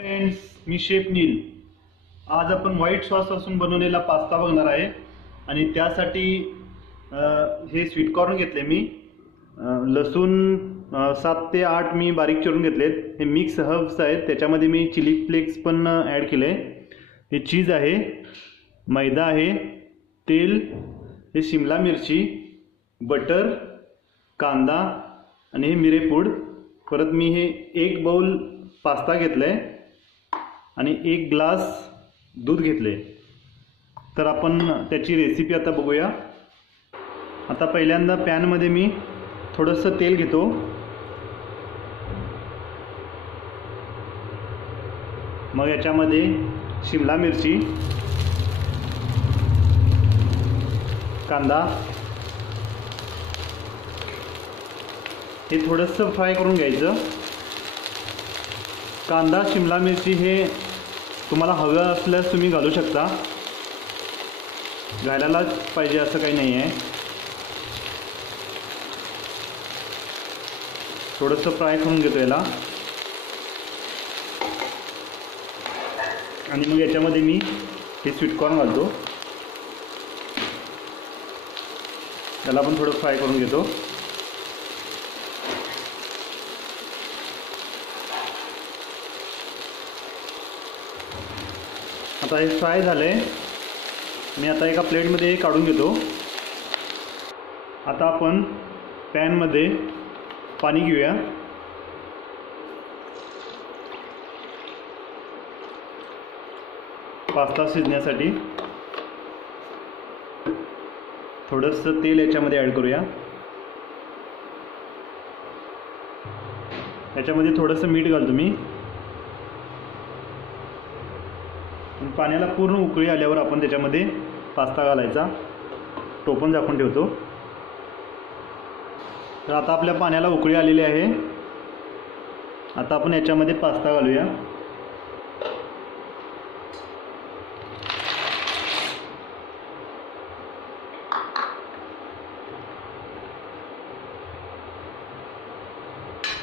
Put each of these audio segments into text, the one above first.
Friends मी chef नील. आज आपण white सॉसपासून बनवलेला पास्ता बघणार आहे. आणि त्यासाठी हे स्वीट कॉर्न घेतले मी. लसूण सात ते आठ मी बारीक चिरून घेतलेत. हे मिक्स हर्ब्स आहेत. त्याच्यामध्ये मी चिली फ्लेक्स पण ॲड केले. हे चीज आहे मैदा आहे तेल हे शिमला मिरची बटर कांदा आणि हे मिरेपूड परत मी हे एक बाऊल पास्ता घेतला आहे आणि एक ग्लास दूध घेतले. तर आपण त्याची रेसिपी आता बघूया. आता पहिल्यांदा पॅनमध्ये मी थोडंसं तेल घेतो. मग याच्यामध्ये शिमला मिरची कांदा. हे थोडंसं फ्राय करून घ्यायचं. कांदा शिमला मिरची हे तुम्हाला हवं असल्यास तुम्ही घालू शकता. घालायलाच पाहिजे असं काही नाही आहे थोडंसं फ्राय करून घेतो याला. आणि मग याच्यामध्ये मी हे स्वीटकॉर्न घालतो. त्याला पण थोडं फ्राय करून घेतो. आता हे फ्राय झालं आहे मी आता एका प्लेटमध्ये हे काढून घेतो. आता आपण पॅनमध्ये पाणी घेऊया. पास्ता शिजण्यासाठी. थोडंसं तेल याच्यामध्ये ॲड करूया. याच्यामध्ये थोडंसं मीठ घालतो मी आणि पाण्याला पूर्ण उकळी आल्यावर आपण त्याच्यामध्ये पास्ता घालायचा. टोपण झाकून ठेवतो. तर आता आपल्या पाण्याला उकळी आलेली आहे. आता आपण याच्यामध्ये पास्ता घालूया.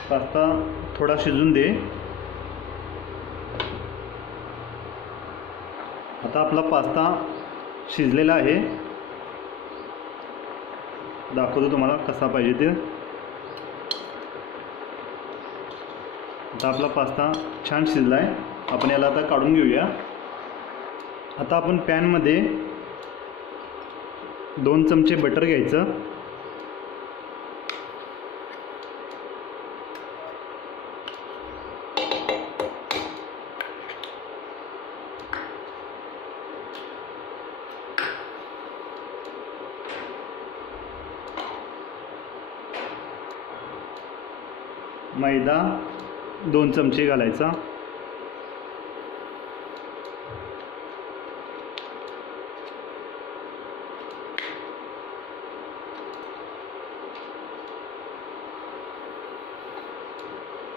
पास्ता थोडा शिजून दे. आता आपला पास्ता शिजलेला आहे. दाखवतो तुम्हाला कसा पाहिजे ते. आता आपला पास्ता छान शिजला आहे आपण याला आता काढून घेऊया. आता आपण पॅनमध्ये दोन चमचे बटर घ्यायचं. मैदा दोन चमचे घालायचा.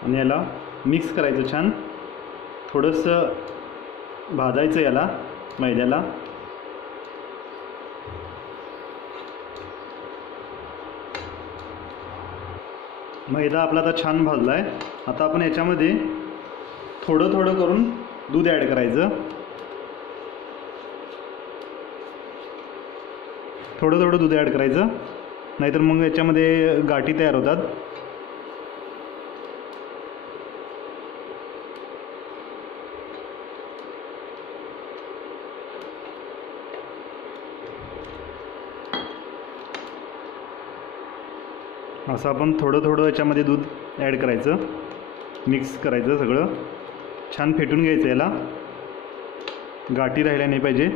आणि याला मिक्स करायचं छान. थोडंसं भाजायचं याला मैद्याला. मैदा आपला आता छान भाजला आहे आता आपण याच्यामध्ये थोडं थोडं करून दूध ॲड करायचं. थोडं थोडं दूध ॲड करायचं. नाहीतर मग याच्यामध्ये गाठी तयार होतात. असं आपण थोडं थोडं याच्यामध्ये दूध ॲड करायचं. मिक्स करायचं सगळं. छान फेटून घ्यायचं याला. गाठी राहिल्या नाही पाहिजे.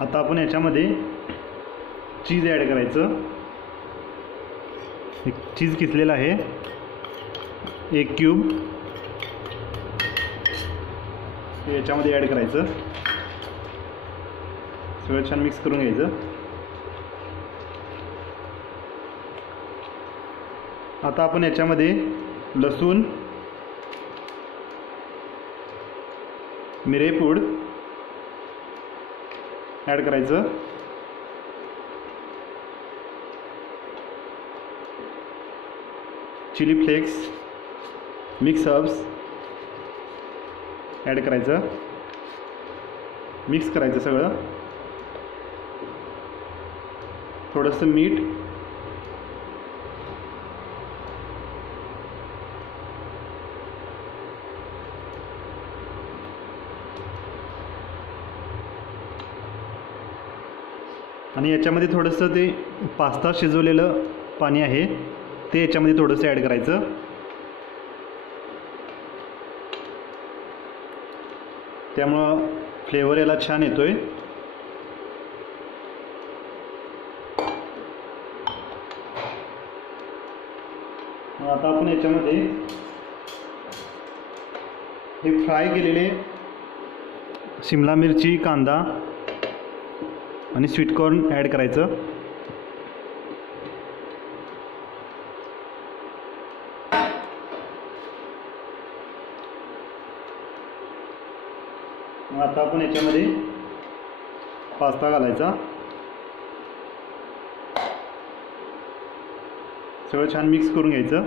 आता आपण याच्यामध्ये चीज ॲड करायचं. एक चीज किसलेला आहे. एक क्यूब याच्यामध्ये ॲड करायचं. सगळं छान मिक्स करून घ्यायचं. आता आपण याच्यामध्ये लसूण मिरेपूड ॲड करायचं. Chilli flakes mix herbs add करायचं. मिक्स करायचं सगळं. थोडंसं मीठ. आणि याच्यामध्ये थोडंसं ते पास्ता शिजवलेलं पाणी आहे. ते याच्यामध्ये थोडंसं ॲड करायचं. त्यामुळं फ्लेवर याला छान येतो आहे आता आपण याच्यामध्ये हे फ्राय केलेले शिमला मिरची कांदा आणि स्वीटकॉर्न ॲड करायचं. मग आता आपण याच्यामध्ये पास्ता घालायचा. सगळं छान मिक्स करून घ्यायचं.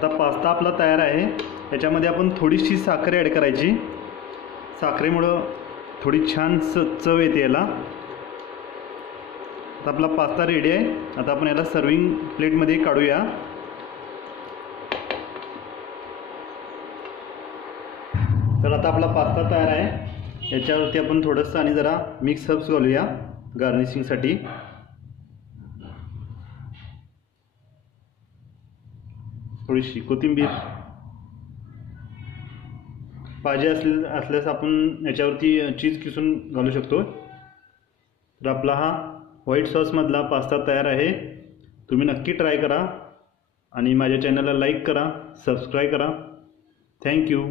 आता पास्ता आपला तयार आहे. याच्यामध्ये आपण थोडीशी साखर ॲड करायची. साखरेमुळं थोडी छान स चव येते याला. आता आपला पास्ता रेडी आहे. आता आपण याला सर्विंग प्लेटमध्ये काढूया. तर आता आपला पास्ता तयार आहे. याच्यावरती आपण थोडंसं आणि जरा मिक्स हब्स घालूया. गार्निशिंगसाठी थोडीशी कोथिंबीर. पाहिजे असले असल्यास आपण याच्यावरती चीज किसून घालू शकतो. तर आपला हा व्हाईट सॉसमधला पास्ता तयार आहे. तुम्ही नक्की ट्राय करा. आणि माझ्या चॅनलला लाईक करा सबस्क्राईब करा. थँक्यू